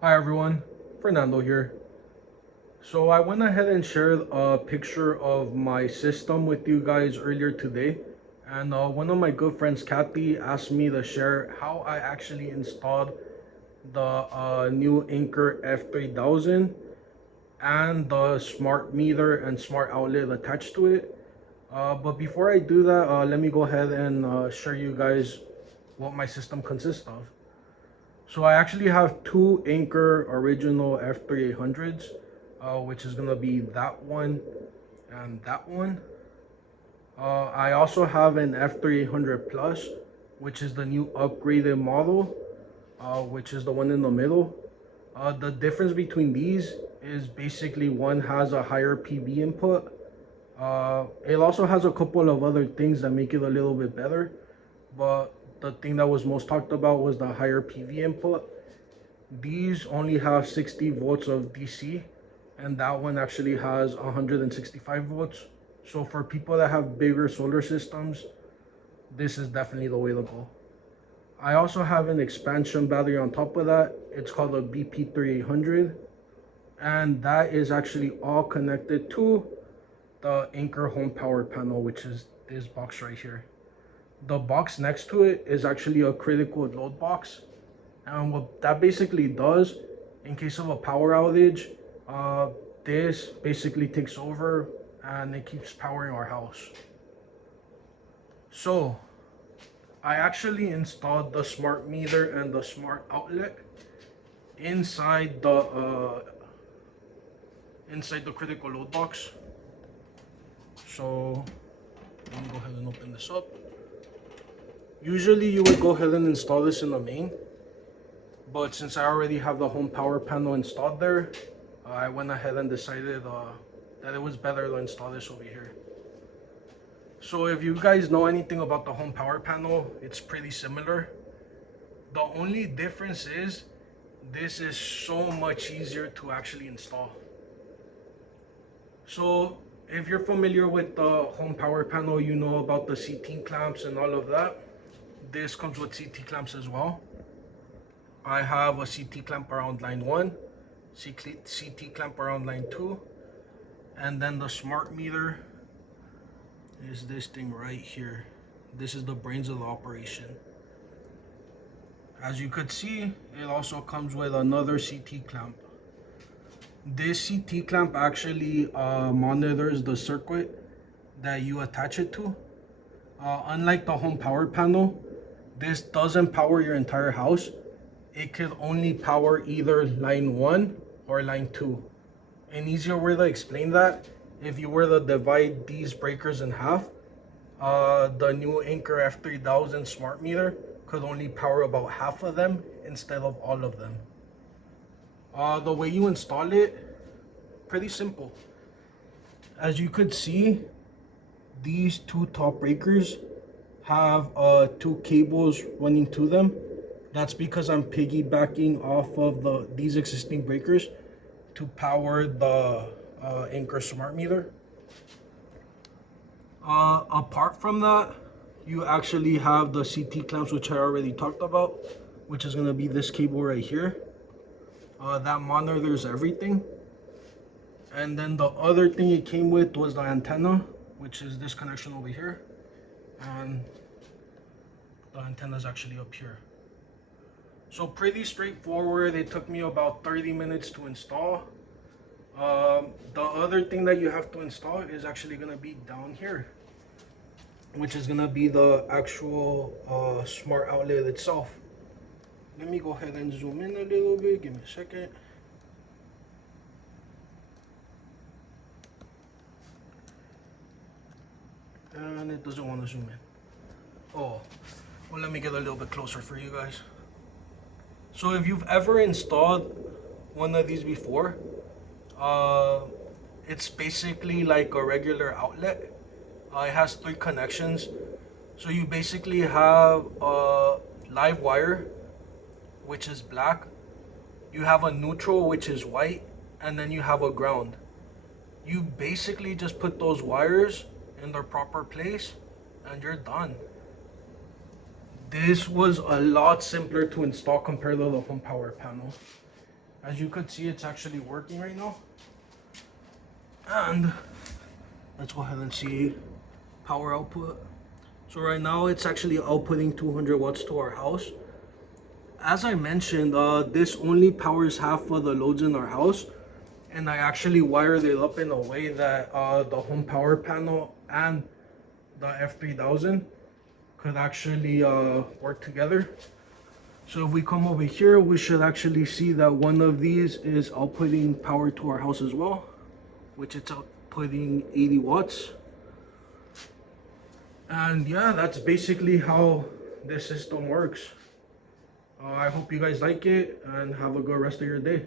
Hi everyone, Fernando here. So I went ahead and shared a picture of my system with you guys earlier today, and one of my good friends, Kathy, asked me to share how I actually installed the new Anker F3000 and the smart meter and smart outlet attached to it. But before I do that, let me go ahead and share you guys what my system consists of. So I actually have two Anker original F3800s, which is gonna be that one and that one. I also have an F3800 Plus, which is the new upgraded model, which is the one in the middle. The difference between these is basically one has a higher PV input. It also has a couple of other things that make it a little bit better, but the thing that was most talked about was the higher PV input. These only have 60 volts of DC, and that one actually has 165 volts. So for people that have bigger solar systems, this is definitely the way to go. I also have an expansion battery on top of that. It's called a BP3800, and that is actually all connected to the Anker Home Power Panel, which is this box right here. The box next to it is actually a critical load box, and what that basically does, in case of a power outage, uh, this basically takes over and it keeps powering our house. So I actually installed the smart meter and the smart outlet inside the critical load box. So let me go ahead and open this up. Usually you would go ahead and install this in the main, but since I already have the home power panel installed there, I went ahead and decided that it was better to install this over here. So if you guys know anything about the home power panel, it's pretty similar. The only difference is this is so much easier to actually install. So if you're familiar with the home power panel, you know about the CT clamps and all of that. This comes with CT clamps as well. I have a CT clamp around line 1, CT clamp around line 2, and then the smart meter is this thing right here. This is the brains of the operation. As you could see, it also comes with another CT clamp. This CT clamp actually monitors the circuit that you attach it to. Unlike the home power panel, this doesn't power your entire house. It could only power either line 1 or line 2. An easier way to explain that, if you were to divide these breakers in half, the new Anker F3000 smart meter could only power about half of them instead of all of them. The way you install it, pretty simple. As you could see, these two top breakers have two cables running to them. That's because I'm piggybacking off of these existing breakers to power the Anker smart meter. Apart from that, you actually have the CT clamps, which I already talked about, which is going to be this cable right here. That monitors everything. And then the other thing it came with was the antenna, which is this connection over here. And the antenna is actually up here. So pretty straightforward. It took me about 30 minutes to install. The other thing that you have to install is actually going to be down here, which is going to be the actual smart outlet itself. Let me go ahead and zoom in a little bit. Give me a second. And it doesn't want to zoom in. Oh, well, let me get a little bit closer for you guys. So if you've ever installed one of these before, it's basically like a regular outlet. It has 3 connections. So you basically have a live wire, which is black. You have a neutral, which is white, and then you have a ground. You basically just put those wires in their proper place and you're done. This was a lot simpler to install compared to the home power panel. As you could see, it's actually working right now. And let's go ahead and see power output. So right now it's actually outputting 200 watts to our house. As I mentioned, this only powers half of the loads in our house, and I actually wired it up in a way that the home power panel and the F3000 could actually work together. So if we come over here, we should actually see that one of these is outputting power to our house as well, which it's outputting 80 watts. And yeah, that's basically how this system works. I hope you guys like it and have a good rest of your day.